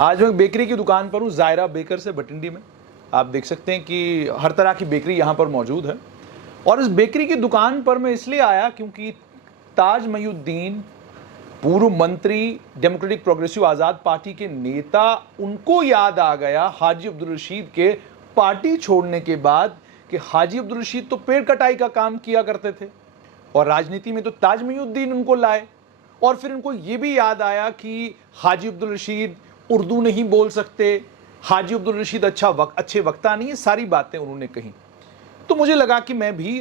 आज मैं बेकरी की दुकान पर हूँ, ज़ायरा बेकर से भटिंडी में। आप देख सकते हैं कि हर तरह की बेकरी यहाँ पर मौजूद है। और इस बेकरी की दुकान पर मैं इसलिए आया क्योंकि ताज मयूद्दीन, पूर्व मंत्री, डेमोक्रेटिक प्रोग्रेसिव आज़ाद पार्टी के नेता, उनको याद आ गया हाजी अब्दुल रशीद के पार्टी छोड़ने के बाद कि हाजी अब्दुल रशीद तो पेड़ कटाई का काम किया करते थे और राजनीति में तो ताज मयूद्दीन उनको लाए। और फिर उनको ये भी याद आया कि हाजी अब्दुल रशीद उर्दू नहीं बोल सकते, हाजी अब्दुल रशीद अच्छे वक्ता नहीं है, सारी बातें उन्होंने कही। तो मुझे लगा कि मैं भी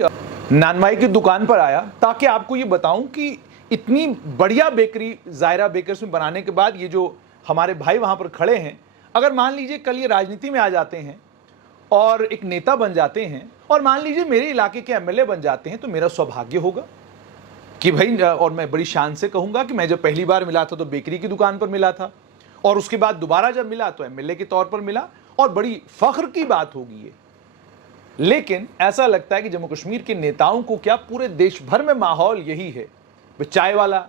नानवाई की दुकान पर आया ताकि आपको ये बताऊं कि इतनी बढ़िया बेकरी ज़ायरा बेकर्स में बनाने के बाद ये जो हमारे भाई वहाँ पर खड़े हैं, अगर मान लीजिए कल ये राजनीति में आ जाते हैं और एक नेता बन जाते हैं और मान लीजिए मेरे इलाके के एमएलए बन जाते हैं, तो मेरा सौभाग्य होगा कि भाई, और मैं बड़ी शान से कहूँगा कि मैं जब पहली बार मिला था तो बेकरी की दुकान पर मिला था और उसके बाद दोबारा जब मिला तो एमएलए के तौर पर मिला, और बड़ी फख्र की बात होगी ये। लेकिन ऐसा लगता है कि जम्मू कश्मीर के नेताओं को क्या, पूरे देश भर में माहौल यही है, भाई चाय वाला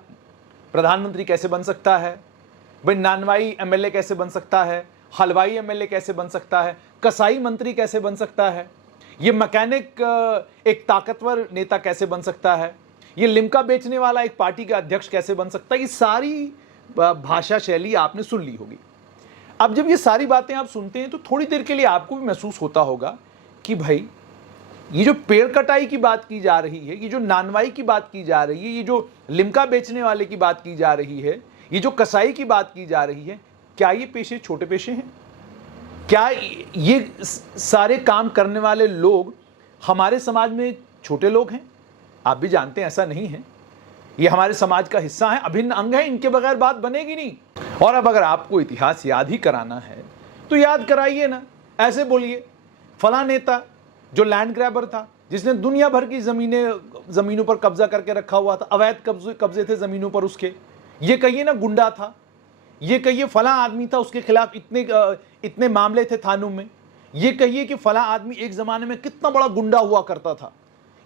प्रधानमंत्री कैसे बन सकता है, भाई नानवाई एमएलए कैसे बन सकता है, हलवाई एमएलए कैसे बन सकता है, कसाई मंत्री कैसे बन सकता है, ये मैकेनिक एक ताकतवर नेता कैसे बन सकता है, ये लिम्का बेचने वाला एक पार्टी का अध्यक्ष कैसे बन सकता है। ये सारी भाषा शैली आपने सुन ली होगी। अब जब ये सारी बातें आप सुनते हैं तो थोड़ी देर के लिए आपको भी महसूस होता होगा कि भाई ये जो पेड़ कटाई की बात की जा रही है, ये जो नानवाई की बात की जा रही है, ये जो लिम्का बेचने वाले की बात की जा रही है, ये जो कसाई की बात की जा रही है, क्या ये पेशे छोटे पेशे हैं? क्या ये सारे काम करने वाले लोग हमारे समाज में छोटे लोग हैं? आप भी जानते हैं ऐसा नहीं है, ये हमारे समाज का हिस्सा है, अभिन्न अंग है, इनके बगैर बात बनेगी नहीं। और अब अगर आपको इतिहास याद ही कराना है तो याद कराइए ना, ऐसे बोलिए फला नेता जो लैंड ग्रैबर था, जिसने दुनिया भर की जमीनों पर कब्जा करके रखा हुआ था, अवैध कब्जे थे जमीनों पर उसके, ये कहिए ना गुंडा था, ये कहिए फला आदमी था, उसके खिलाफ इतने मामले थे थानों में, ये कहिए कि फला आदमी एक जमाने में कितना बड़ा गुंडा हुआ करता था,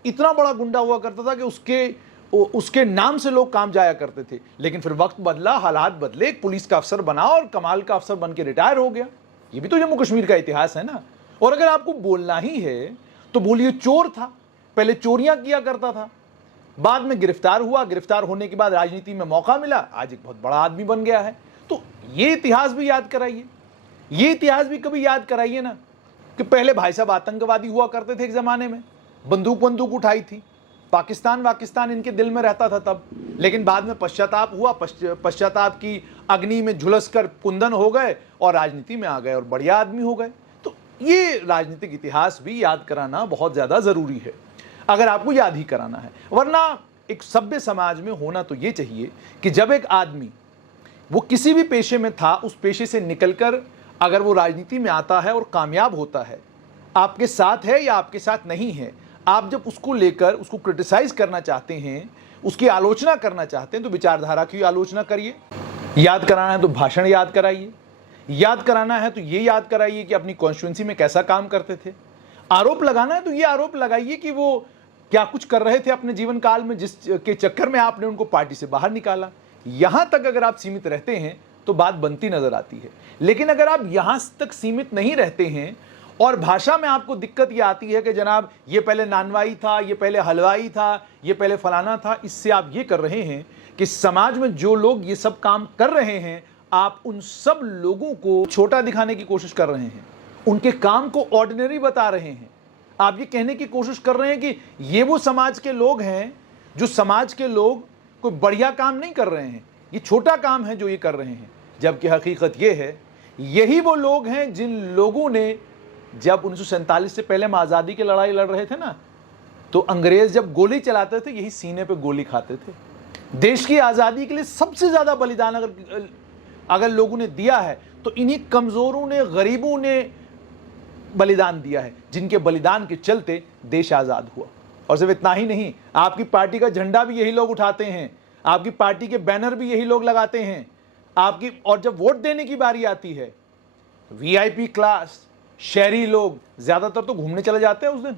इतना बड़ा गुंडा हुआ करता था कि उसके नाम से लोग काम जाया करते थे। लेकिन फिर वक्त बदला, हालात बदले, एक पुलिस का अफसर बना और कमाल का अफसर बन के रिटायर हो गया। ये भी तो जम्मू कश्मीर का इतिहास है ना। और अगर आपको बोलना ही है तो बोलिए चोर था, पहले चोरियां किया करता था, बाद में गिरफ्तार हुआ, गिरफ्तार होने के बाद राजनीति में मौका मिला, आज एक बहुत बड़ा आदमी बन गया है। तो ये इतिहास भी याद कराइए, ये इतिहास भी कभी याद कराइए ना कि पहले भाई साहब आतंकवादी हुआ करते थे, एक जमाने में बंदूक उठाई थी, पाकिस्तान इनके दिल में रहता था तब, लेकिन बाद में पश्चाताप हुआ, पश्चाताप की अग्नि में झुलस कर कुंदन हो गए और राजनीति में आ गए और बढ़िया आदमी हो गए। तो ये राजनीतिक इतिहास भी याद कराना बहुत ज्यादा जरूरी है अगर आपको याद ही कराना है। वरना एक सभ्य समाज में होना तो ये चाहिए कि जब एक आदमी वो किसी भी पेशे में था, उस पेशे से निकलकर अगर वो राजनीति में आता है और कामयाब होता है, आपके साथ है या आपके साथ नहीं है, आप जब उसको लेकर उसको क्रिटिसाइज करना चाहते हैं, उसकी आलोचना करना चाहते हैं, तो विचारधारा की आलोचना करिए। याद कराना है तो भाषण याद कराइए, याद कराना है तो ये याद कराइए कि अपनी कॉन्स्टिट्यूंसी में कैसा काम करते थे, आरोप लगाना है तो ये आरोप लगाइए कि वो क्या कुछ कर रहे थे अपने जीवन काल में जिसके चक्कर में आपने उनको पार्टी से बाहर निकाला। यहां तक अगर आप सीमित रहते हैं तो बात बनती नजर आती है। लेकिन अगर आप यहां तक सीमित नहीं रहते हैं और भाषा में आपको दिक्कत ये आती है कि जनाब ये पहले नानवाई था, ये पहले हलवाई था, ये पहले फलाना था, इससे आप ये कर रहे हैं कि समाज में जो लोग ये सब काम कर रहे हैं, आप उन सब लोगों को छोटा दिखाने की कोशिश कर रहे हैं, उनके काम को ऑर्डिनरी बता रहे हैं। आप ये कहने की कोशिश कर रहे हैं कि ये वो समाज के लोग हैं जो समाज के लोग कोई बढ़िया काम नहीं कर रहे हैं, ये छोटा काम है जो ये कर रहे हैं। जबकि हकीकत ये है, यही वो लोग हैं जिन लोगों ने जब 1947 से पहले हम आज़ादी की लड़ाई लड़ रहे थे ना, तो अंग्रेज जब गोली चलाते थे यही सीने पे गोली खाते थे। देश की आज़ादी के लिए सबसे ज़्यादा बलिदान अगर लोगों ने दिया है तो इन्हीं कमज़ोरों ने, गरीबों ने बलिदान दिया है, जिनके बलिदान के चलते देश आज़ाद हुआ। और सिर्फ इतना ही नहीं, आपकी पार्टी का झंडा भी यही लोग उठाते हैं, आपकी पार्टी के बैनर भी यही लोग लगाते हैं आपकी। और जब वोट देने की बारी आती है, वीआईपी क्लास, शहरी लोग ज्यादातर तो घूमने चले जाते हैं उस दिन,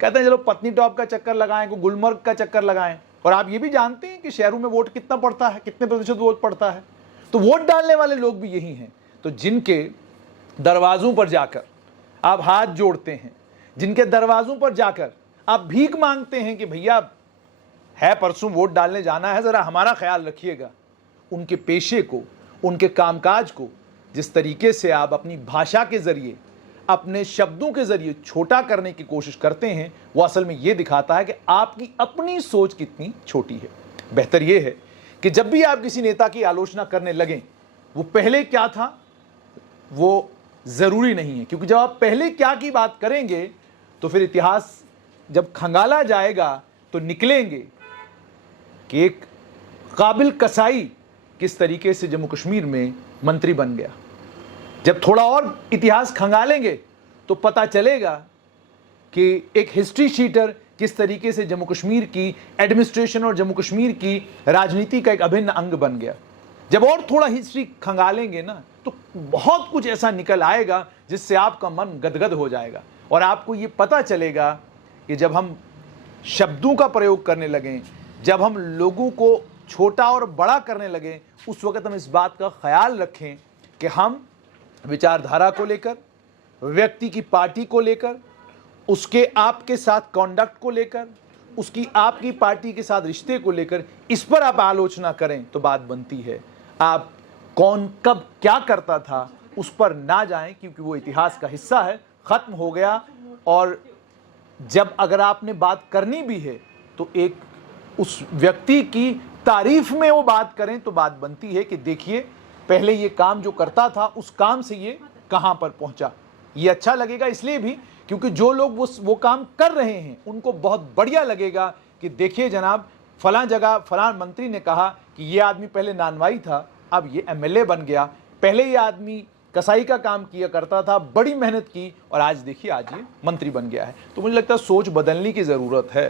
कहते हैं चलो पत्नी टॉप का चक्कर लगाएं, को गुलमर्ग का चक्कर लगाएं। और आप ये भी जानते हैं कि शहरों में वोट कितना पड़ता है, कितने प्रतिशत वोट पड़ता है। तो वोट डालने वाले लोग भी यही हैं। तो जिनके दरवाजों पर जाकर आप हाथ जोड़ते हैं, जिनके दरवाजों पर जाकर आप भीख मांगते हैं कि भैया है परसों वोट डालने जाना है, जरा हमारा ख्याल रखिएगा, उनके पेशे को, उनके कामकाज को जिस तरीके से आप अपनी भाषा के जरिए, अपने शब्दों के जरिए छोटा करने की कोशिश करते हैं, वो असल में ये दिखाता है कि आपकी अपनी सोच कितनी छोटी है। बेहतर यह है कि जब भी आप किसी नेता की आलोचना करने लगें, वो पहले क्या था वो जरूरी नहीं है, क्योंकि जब आप पहले क्या की बात करेंगे तो फिर इतिहास जब खंगाला जाएगा तो निकलेंगे कि एक काबिल कसाई किस तरीके से जम्मू कश्मीर में मंत्री बन गया। जब थोड़ा और इतिहास खंगालेंगे तो पता चलेगा कि एक हिस्ट्री शीटर किस तरीके से जम्मू कश्मीर की एडमिनिस्ट्रेशन और जम्मू कश्मीर की राजनीति का एक अभिन्न अंग बन गया। जब और थोड़ा हिस्ट्री खंगालेंगे ना तो बहुत कुछ ऐसा निकल आएगा जिससे आपका मन गदगद हो जाएगा और आपको ये पता चलेगा कि जब हम शब्दों का प्रयोग करने लगें, जब हम लोगों को छोटा और बड़ा करने लगें, उस वक्त हम इस बात का ख्याल रखें कि हम विचारधारा को लेकर, व्यक्ति की पार्टी को लेकर, उसके आपके साथ कॉन्डक्ट को लेकर, उसकी आपकी पार्टी के साथ रिश्ते को लेकर इस पर आप आलोचना करें तो बात बनती है। आप कौन कब क्या करता था उस पर ना जाएं, क्योंकि वो इतिहास का हिस्सा है, ख़त्म हो गया। और जब अगर आपने बात करनी भी है तो एक उस व्यक्ति की तारीफ में वो बात करें तो बात बनती है कि देखिए पहले ये काम जो करता था उस काम से ये कहाँ पर पहुँचा। ये अच्छा लगेगा इसलिए भी क्योंकि जो लोग वो काम कर रहे हैं उनको बहुत बढ़िया लगेगा कि देखिए जनाब फलां जगह फलां मंत्री ने कहा कि ये आदमी पहले नानवाई था, अब ये एमएलए बन गया, पहले ये आदमी कसाई का काम किया करता था, बड़ी मेहनत की और आज देखिए आज ये मंत्री बन गया है। तो मुझे लगता है सोच बदलने की ज़रूरत है।